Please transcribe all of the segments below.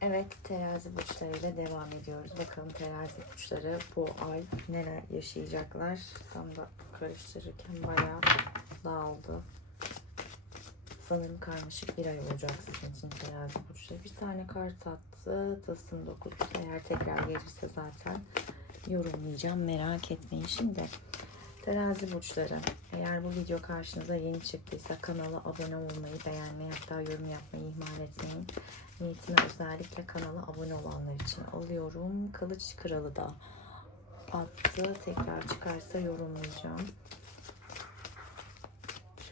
Evet terazi burçlarıyla devam ediyoruz. Bakalım terazi burçları bu ay neler yaşayacaklar. Tam da karıştırırken bayağı dağıldı. Sanırım karmaşık bir ay olacak sizin için terazi burçları. Bir tane kart attı. Tılsım 9. Eğer tekrar gelirse zaten yorumlayacağım. Merak etmeyin. Şimdi terazi burçları. Eğer bu video karşınıza yeni çıktıysa kanala abone olmayı, beğenmeyi hatta yorum yapmayı ihmal etmeyin. Niyetimi özellikle kanala abone olanlar için alıyorum. Kılıç Kralı da attı. Tekrar çıkarsa yorumlayacağım.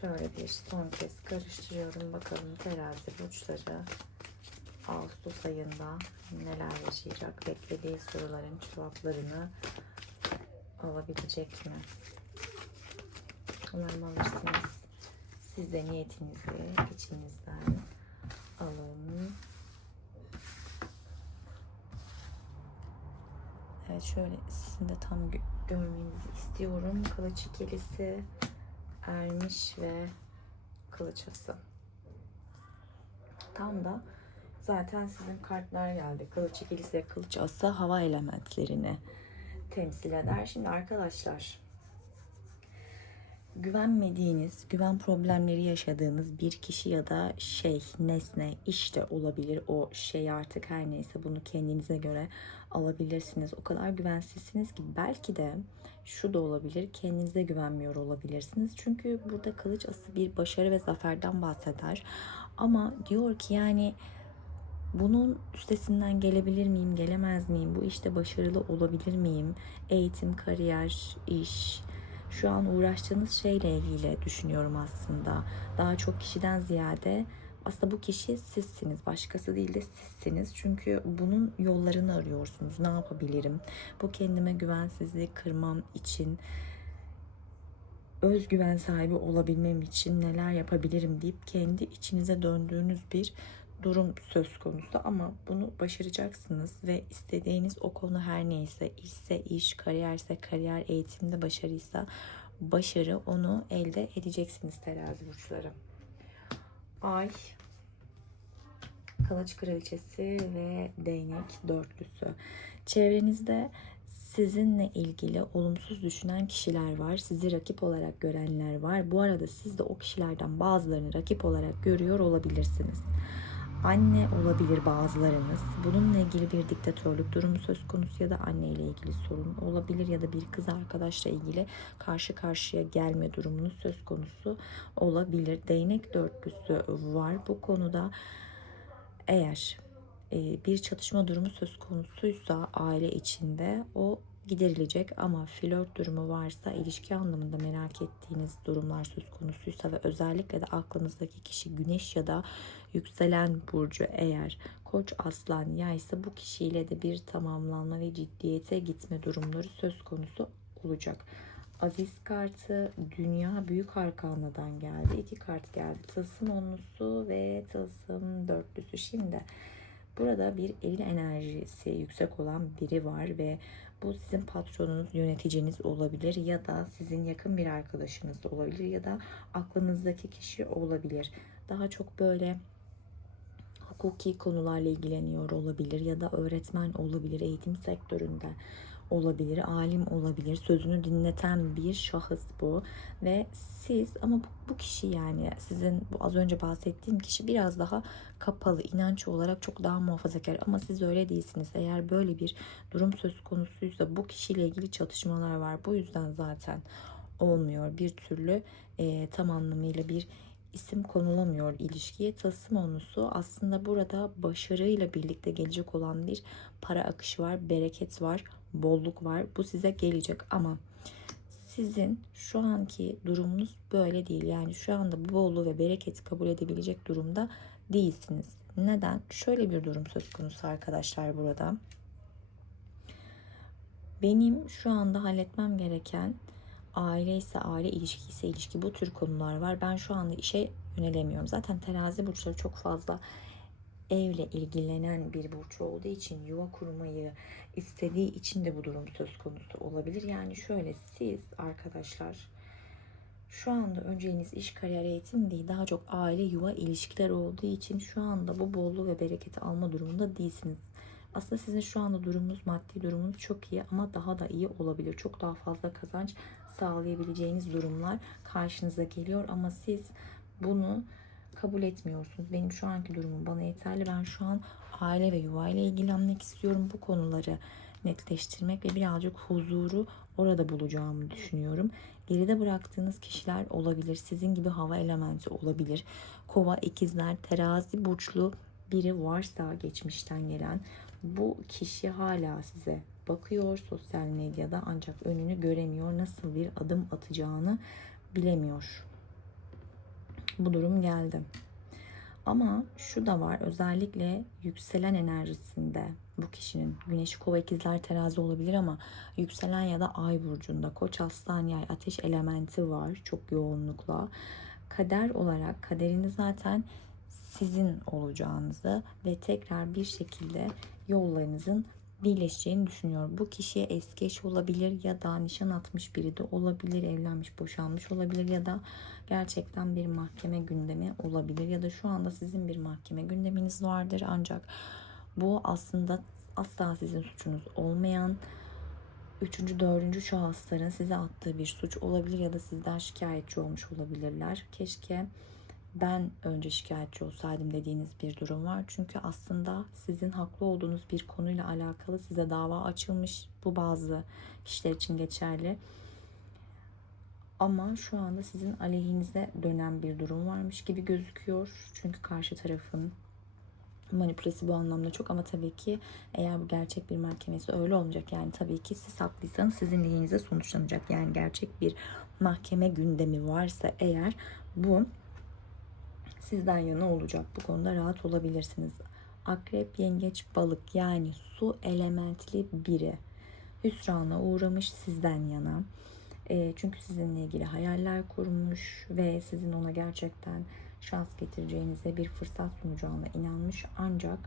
Şöyle bir son kez karıştırıyorum. Bakalım terazi burçları Ağustos ayında neler yaşayacak? Beklediği soruların cevaplarını alabilecek mi? Umarım alırsınız. Siz de niyetinizi içinizden alın. Evet şöyle sizin de tam gö- görmenizi istiyorum. Kılıç ikilisi, ermiş ve kılıç ası. Tam da zaten sizin kartlar geldi. Kılıç ikilisi ve kılıç ası hava elementlerini temsil eder. Şimdi arkadaşlar güvenmediğiniz, güven problemleri yaşadığınız bir kişi ya da şey, nesne, iş de olabilir. O şey artık her neyse bunu kendinize göre alabilirsiniz. O kadar güvensizsiniz ki belki de şu da olabilir. Kendinize güvenmiyor olabilirsiniz. Çünkü burada kılıç ası bir başarı ve zaferden bahseder. Ama diyor ki yani bunun üstesinden gelebilir miyim, gelemez miyim? Bu işte başarılı olabilir miyim? Eğitim, kariyer, iş, şu an uğraştığınız şeyle ilgili düşünüyorum aslında. Daha çok kişiden ziyade aslında bu kişi sizsiniz. Başkası değil de sizsiniz. Çünkü bunun yollarını arıyorsunuz. Ne yapabilirim? Bu kendime güvensizliği kırmam için özgüven sahibi olabilmem için neler yapabilirim deyip kendi içinize döndüğünüz bir durum söz konusu ama bunu başaracaksınız ve istediğiniz o konu her neyse işse iş, kariyerse kariyer, eğitimde başarıysa başarı onu elde edeceksiniz terazi burçları. Ay Kılıç Kraliçesi ve Değnek Dörtlüsü. Çevrenizde sizinle ilgili olumsuz düşünen kişiler var. Sizi rakip olarak görenler var. Bu arada siz de o kişilerden bazılarını rakip olarak görüyor olabilirsiniz. Anne olabilir bazılarınız. Bununla ilgili bir diktatörlük durumu söz konusu ya da anne ile ilgili sorun olabilir ya da bir kız arkadaşla ilgili karşı karşıya gelme durumunuz söz konusu olabilir. Değnek dörtlüsü var. Bu konuda eğer e, bir çatışma durumu söz konusuysa aile içinde o giderilecek ama flört durumu varsa ilişki anlamında merak ettiğiniz durumlar söz konusuysa ve özellikle de aklınızdaki kişi güneş ya da yükselen burcu eğer koç aslan yaysa bu kişiyle de bir tamamlanma ve ciddiyete gitme durumları söz konusu olacak. Aziz kartı Dünya Büyük Arkana'dan geldi. İki kart geldi. Tılsım onlusu ve tılsım dörtlüsü. Şimdi burada bir eril enerjisi yüksek olan biri var ve bu sizin patronunuz, yöneticiniz olabilir ya da sizin yakın bir arkadaşınız da olabilir ya da aklınızdaki kişi olabilir. Daha çok böyle hukuki konularla ilgileniyor olabilir ya da öğretmen olabilir, eğitim sektöründe olabilir, alim olabilir, sözünü dinleten bir şahıs bu ve siz ama bu, bu kişi yani sizin bu az önce bahsettiğim kişi biraz daha kapalı, inanç olarak çok daha muhafazakar ama siz öyle değilsiniz. Eğer böyle bir durum söz konusuysa bu kişiyle ilgili çatışmalar var. Bu yüzden zaten olmuyor. Bir türlü e, tam anlamıyla bir isim konulamıyor ilişkiye. Tılsım onusu aslında burada başarıyla birlikte gelecek olan bir para akışı var, bereket var, bolluk var. Bu size gelecek ama sizin şu anki durumunuz böyle değil. Yani şu anda bu bolluğu ve bereketi kabul edebilecek durumda değilsiniz. Neden? Şöyle bir durum söz konusu arkadaşlar burada. Benim şu anda halletmem gereken aile ise aile, ilişki ise ilişki bu tür konular var. Ben şu anda işe yönelemiyorum. Zaten terazi burçları çok fazla evle ilgilenen bir burç olduğu için yuva kurmayı istediği için de bu durum söz konusu olabilir. Yani şöyle siz arkadaşlar şu anda önceliğiniz iş, kariyer, eğitim değil. Daha çok aile, yuva, ilişkiler olduğu için şu anda bu bolluğu ve bereketi alma durumunda değilsiniz. Aslında sizin şu anda durumunuz, maddi durumunuz çok iyi ama daha da iyi olabilir. Çok daha fazla kazanç sağlayabileceğiniz durumlar karşınıza geliyor ama siz bunu kabul etmiyorsunuz. Benim şu anki durumum bana yeterli. Ben şu an aile ve yuva ile ilgilenmek istiyorum. Bu konuları netleştirmek ve birazcık huzuru orada bulacağımı düşünüyorum. Geride bıraktığınız kişiler olabilir. Sizin gibi hava elementi olabilir. Kova, ikizler, terazi, burçlu biri varsa geçmişten gelen bu kişi hala size bakıyor sosyal medyada ancak önünü göremiyor. Nasıl bir adım atacağını bilemiyor. Bu durum geldi. Ama şu da var özellikle yükselen enerjisinde bu kişinin güneşi kova ikizler terazi olabilir ama yükselen ya da ay burcunda koç aslan yay ateş elementi var çok yoğunlukla. Kader olarak kaderini zaten sizin olacağınızı ve tekrar bir şekilde yollarınızın birleşeceğini düşünüyorum. Bu kişiye eski eş olabilir ya da nişan atmış biri de olabilir, evlenmiş, boşanmış olabilir ya da gerçekten bir mahkeme gündemi olabilir ya da şu anda sizin bir mahkeme gündeminiz vardır ancak bu aslında asla sizin suçunuz olmayan üçüncü, dördüncü şahısların size attığı bir suç olabilir ya da sizden şikayetçi olmuş olabilirler. Keşke ben önce şikayetçi olsaydım dediğiniz bir durum var. Çünkü aslında sizin haklı olduğunuz bir konuyla alakalı size dava açılmış. Bu bazı kişiler için geçerli. Ama şu anda sizin aleyhinize dönen bir durum varmış gibi gözüküyor. Çünkü karşı tarafın manipülesi bu anlamda çok ama tabii ki eğer bu gerçek bir mahkemesi öyle olmayacak. Yani tabii ki siz haklıysanız sizin lehinize sonuçlanacak. Yani gerçek bir mahkeme gündemi varsa eğer bu sizden yana olacak. Bu konuda rahat olabilirsiniz. Akrep, yengeç, balık yani su elementli biri hüsrana uğramış sizden yana. E, çünkü sizinle ilgili hayaller kurmuş ve sizin ona gerçekten şans getireceğinize bir fırsat sunacağına inanmış. Ancak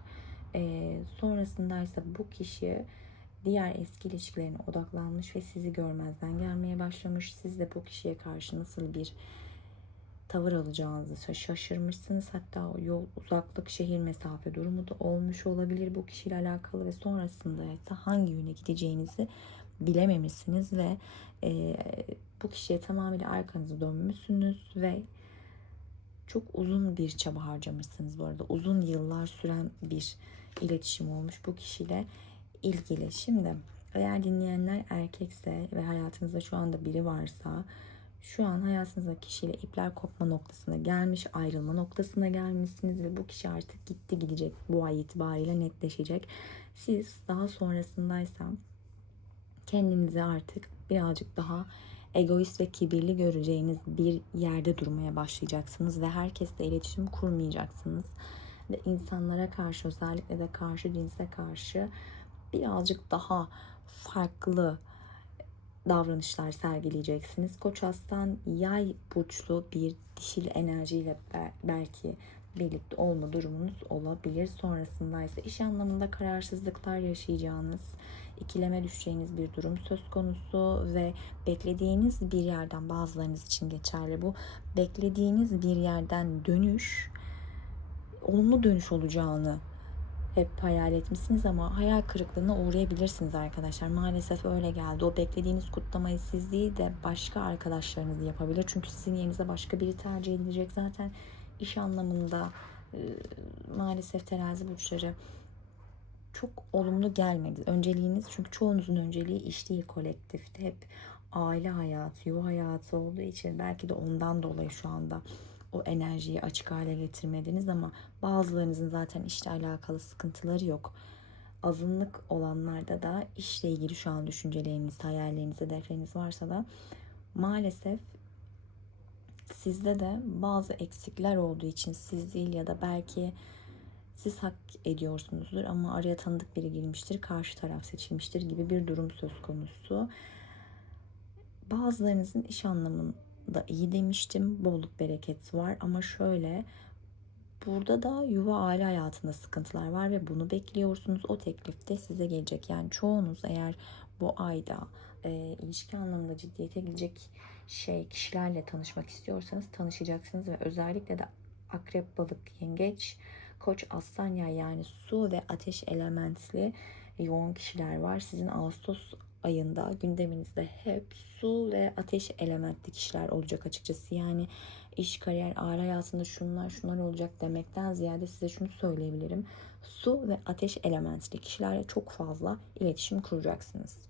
e, sonrasında ise bu kişi diğer eski ilişkilerine odaklanmış ve sizi görmezden gelmeye başlamış. Siz de bu kişiye karşı nasıl bir tavır alacağınızı şaşırmışsınız. Hatta yol uzaklık şehir mesafe durumu da olmuş olabilir bu kişiyle alakalı ve sonrasında ise hangi yöne gideceğinizi bilememişsiniz ve e, bu kişiye tamamıyla arkanızı dönmüşsünüz ve çok uzun bir çaba harcamışsınız bu arada. Uzun yıllar süren bir iletişim olmuş bu kişiyle ilgili. Şimdi eğer dinleyenler erkekse ve hayatınızda şu anda biri varsa şu an hayatınızdaki kişiyle ipler kopma noktasına gelmiş, ayrılma noktasına gelmişsiniz ve bu kişi artık gitti gidecek bu ay itibariyle netleşecek. Siz daha sonrasındaysa kendinizi artık birazcık daha egoist ve kibirli göreceğiniz bir yerde durmaya başlayacaksınız ve herkesle iletişim kurmayacaksınız. Ve insanlara karşı özellikle de karşı cinse karşı birazcık daha farklı davranışlar sergileyeceksiniz. Koç aslan yay burçlu bir dişil enerjiyle belki birlikte olma durumunuz olabilir. Sonrasında ise iş anlamında kararsızlıklar yaşayacağınız, ikileme düşeceğiniz bir durum söz konusu ve beklediğiniz bir yerden bazılarınız için geçerli bu. Beklediğiniz bir yerden dönüş olumlu dönüş olacağını hep hayal etmişsiniz ama hayal kırıklığına uğrayabilirsiniz arkadaşlar. Maalesef öyle geldi. O beklediğiniz kutlamayı siz değil de başka arkadaşlarınız yapabilir. Çünkü sizin yerinize başka biri tercih edilecek. Zaten iş anlamında e, maalesef terazi burçları çok olumlu gelmedi. Önceliğiniz çünkü çoğunuzun önceliği iş değil kolektifte. Hep aile hayatı, yuva hayatı olduğu için belki de ondan dolayı şu anda o enerjiyi açık hale getirmediniz ama bazılarınızın zaten işle alakalı sıkıntıları yok. Azınlık olanlarda da işle ilgili şu an düşünceleriniz, hayalleriniz, hedefleriniz varsa da maalesef sizde de bazı eksikler olduğu için siz değil ya da belki siz hak ediyorsunuzdur ama araya tanıdık biri girmiştir, karşı taraf seçilmiştir gibi bir durum söz konusu. Bazılarınızın iş anlamında iyi demiştim, bolluk bereket var ama şöyle burada da yuva aile hayatında sıkıntılar var ve bunu bekliyorsunuz. O teklif de size gelecek. Yani çoğunuz eğer bu ayda e, ilişki anlamında ciddiyete gidecek şey kişilerle tanışmak istiyorsanız tanışacaksınız ve özellikle de akrep, balık, yengeç, koç, aslan yay yani su ve ateş elementli yoğun kişiler var. Sizin Ağustos ayında gündeminizde hep su ve ateş elementli kişiler olacak açıkçası. Yani iş, kariyer, aile hayatında şunlar şunlar olacak demekten ziyade size şunu söyleyebilirim. Su ve ateş elementli kişilerle çok fazla iletişim kuracaksınız.